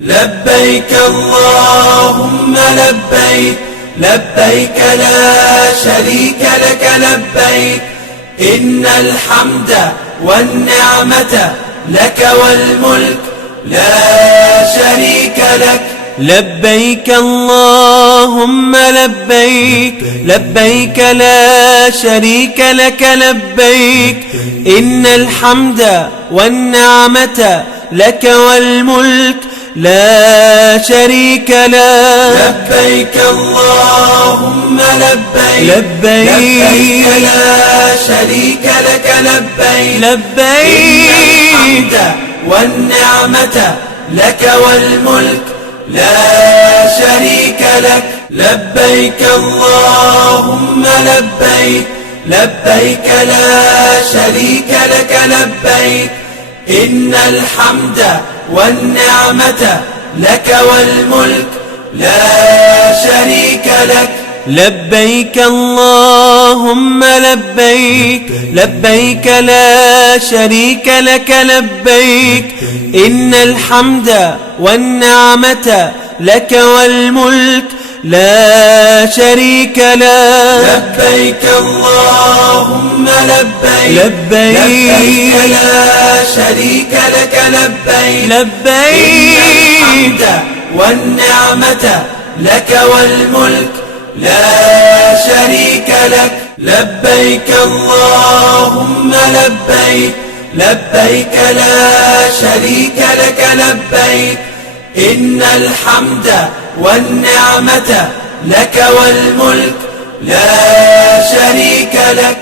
لبيك اللهم لبيك، لبيك لا شريك لك لبيك، إن الحمد والنعمة لك والملك لا شريك لك. لبيك اللهم لبيك، لبيك لا شريك لك لبيك، إن الحمد والنعمة لك والملك لا شريك لك. لبيك اللهم لبيك، لبيك لا شريك لك لبيك، لبيك إن الحمد والنعمة لك والملك لا شريك لك. لبيك اللهم لبيك، لبيك لا شريك لك لبيك، إن الحمد والنعمة لك والملك لا شريك لك. لبيك اللهم لبيك، لبيك لا شريك لك لبيك، إن الحمد والنعمة لك والملك لا شريك لك. لبيك اللهم لبيك، لبيك لا شريك لك لبيك، لبيك إن الحمد والنعمة لك والملك لا شريك لك. لبيك اللهم لبيك، لبيك لا شريك لك لبيك، إن الحمد والنعمة لك والملك لا شريك لك.